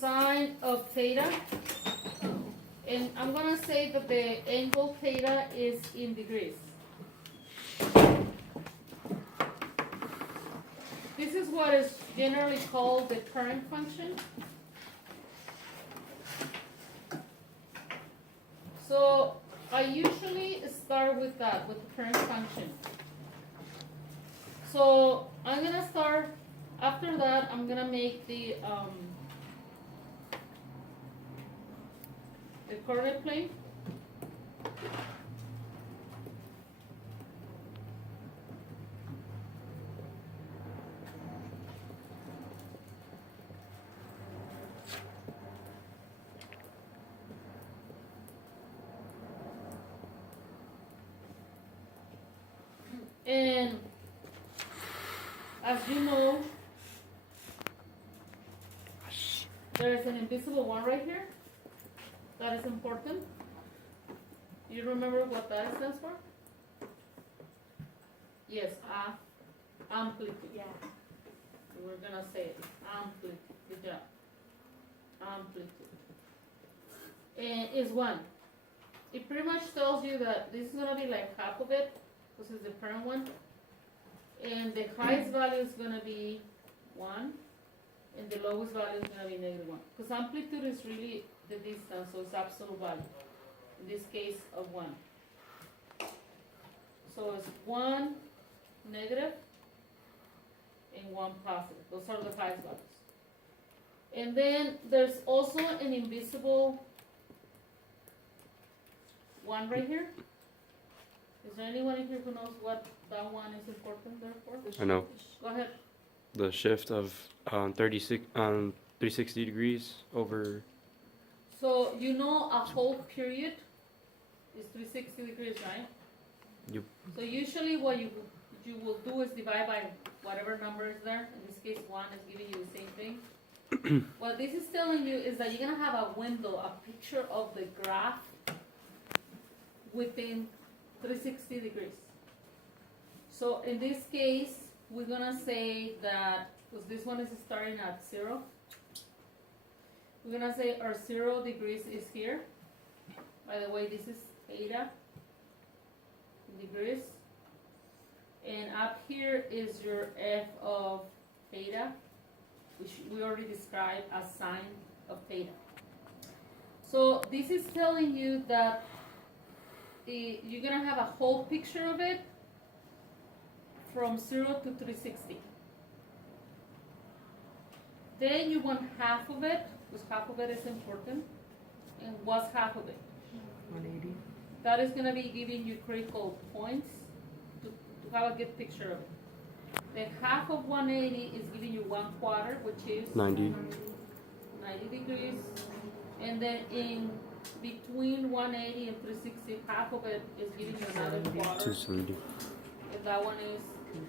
sine of theta. And I'm going to say that the angle theta is in degrees. This is what is generally called the current function. So I usually start with that, with the current function. So I'm going to start, after that, I'm going to make the coordinate plane. And as you know, there is an invisible one right here. That is important. You remember what that stands for? Yes, amplitude. Yeah. We're gonna say it. Amplitude. Good job. Amplitude. And is 1. It pretty much tells you that this is gonna be like half of it. This is the current one. And the highest value is gonna be 1. And the lowest value is gonna be -1. Because amplitude is really the distance, so it's absolute value. In this case of 1. So it's 1 negative and 1 positive. Those are the highest values. And then there's also an invisible one right here. Is there anyone in here who knows what that one is important there for? I know. Go ahead. The shift of 360 degrees over. So you know a whole period is 360 degrees, right? Yep. So usually what you will do is divide by whatever number is there. In this case, 1 is giving you the same thing. What this is telling you is that you're going to have a window, a picture of the graph within 360 degrees. So in this case, we're going to say that, because this one is starting at 0, we're going to say our 0 degrees is here. By the way, this is theta in degrees. And up here is your f of theta, which we already described as sine of theta. So this is telling you that you're going to have a whole picture of it from 0 to 360. Then you want half of it, because half of it is important. And what's half of it? 180. That is going to be giving you critical points to have a good picture of it. Then half of 180 is giving you 1/4, which is 90. 90 degrees. And then in between 180 and 360, half of it is giving you another quarter. 270. And that one is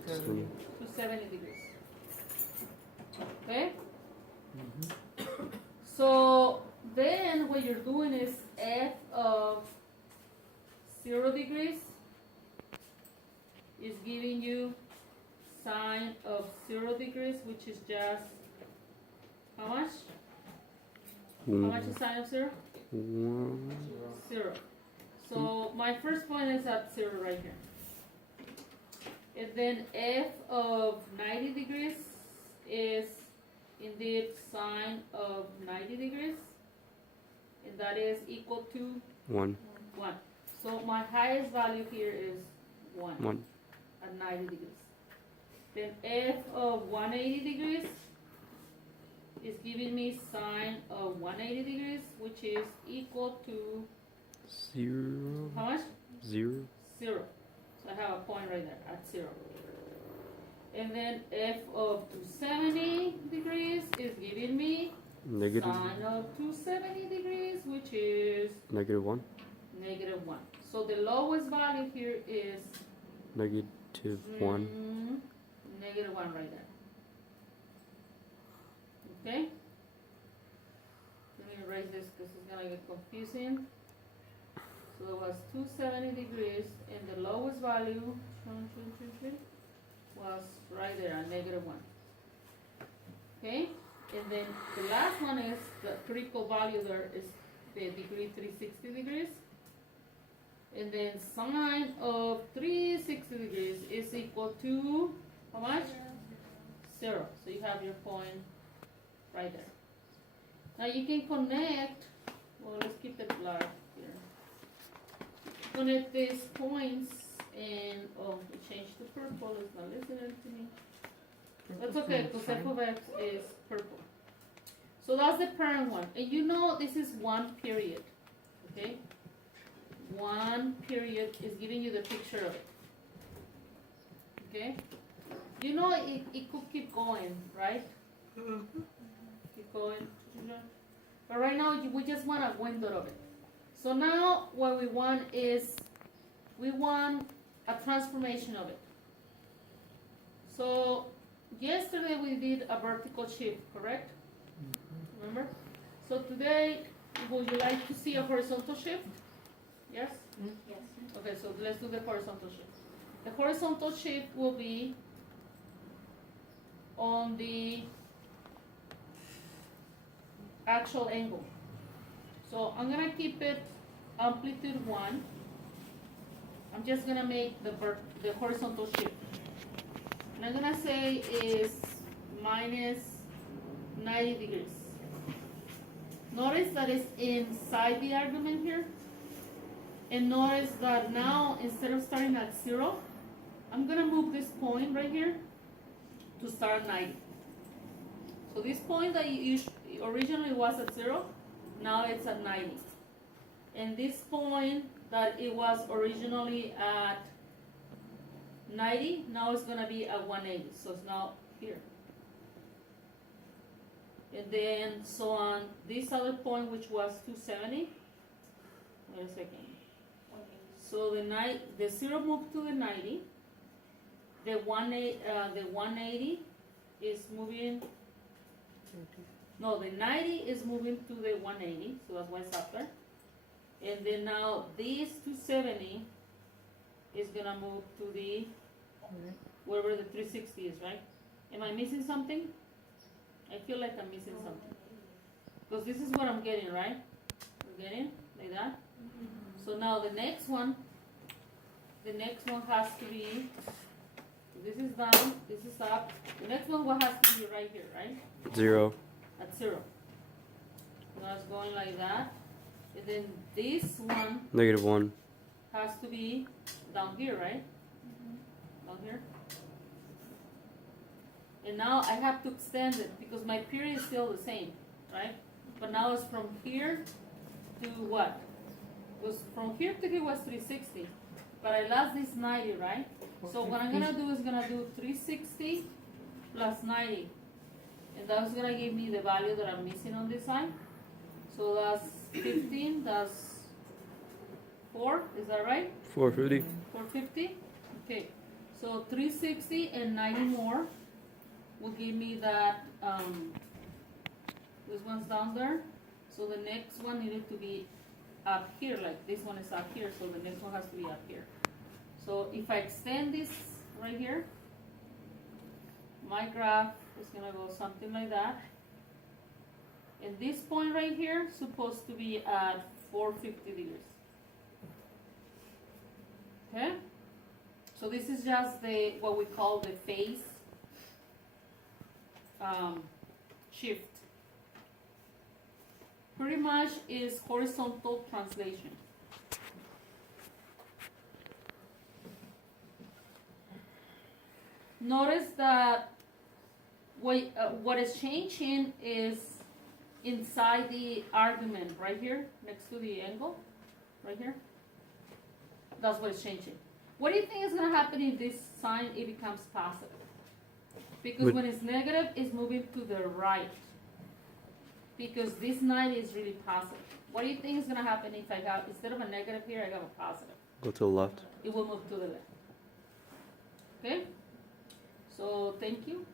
270. 270 degrees. Okay? So then what you're doing is f of 0 degrees is giving you sine of 0 degrees, which is just how much? How much is sine of 0? 0. So my first point is at 0 right here. And then f of 90 degrees is indeed sine of 90 degrees. And that is equal to 1. 1. So my highest value here is 1 1. at 90 degrees. Then f of 180 degrees is giving me sine of 180 degrees, which is equal to 0. how much? 0. 0. So I have a point right there at 0. And then f of 270 degrees is giving me Negative. sine of 270 degrees, which is Negative 1. -1. So the lowest value here is Negative 1. -1 right there. Okay? Let me erase this because it's going to get confusing. So it was 270 degrees, and the lowest value was right there at -1. Okay? And then the last one is the critical value there is the degree 360 degrees. And then sine of 360 degrees is equal to how much? 0. So you have your point right there. Now you can connect, well, let's keep it black here. Connect these points and, oh, we changed to purple, it's not listening to me. That's okay, because f of x is purple. So that's the parent one. And you know this is one period, okay? One period is giving you the picture of it, okay? You know it could keep going, right? Keep going. But right now we just want a window of it. So now what we want is, we want a transformation of it. So yesterday we did a vertical shift, correct? Remember? So today, would you like to see a horizontal shift? Yes? Yes. Okay, so let's do the horizontal shift. The horizontal shift will be on the actual angle. So I'm gonna keep it amplitude 1. I'm just gonna make the horizontal shift. And I'm gonna say is minus 90 degrees. Notice that it's inside the argument here. And notice that now, instead of starting at 0, I'm gonna move this point right here to start at 90. So this point that originally was at 0, now it's at 90. And this point that it was originally at 90, now it's gonna be at 180. So it's now here. And then, so on this other point, which was 270, wait a second. So the 0 moved to the 90. The 180 is moving. No, the 90 is moving to the 180. So that's why it's up there. And then now this 270 is gonna move to the wherever the 360 is, right? Am I missing something? I feel like I'm missing something. Because this is what I'm getting, right? We're getting like that. So now the next one has to be, this is down, this is up. The next one has to be right here, right? 0. At 0. So that's going like that. And then this one -1. has to be down here, right? Down here. And now I have to extend it because my period is still the same, right? But now it's from here to what? Was from here to here was 360. But I lost this 90, right? So what I'm gonna do is gonna do 360 plus 90. And that's gonna give me the value that I'm missing on this side. So that's 15, that's 4, is that right? 450. 450? Okay. So 360 and 90 more will give me that, this one's down there. So the next one needed to be up here, like this one is up here, so the next one has to be up here. So if I extend this right here, my graph is gonna go something like that. And this point right here is supposed to be at 450 degrees. Okay? So this is just the what we call the phase shift. Pretty much is horizontal translation. Notice that what is changing is inside the argument right here, next to the angle, right here. That's what is changing. What do you think is going to happen if this sign it becomes positive? Because when it's negative, it's moving to the right. Because this 90 is really positive. What do you think is going to happen if I have, instead of a negative here, I have a positive? Go to the left. It will move to the left. Okay? So, thank you.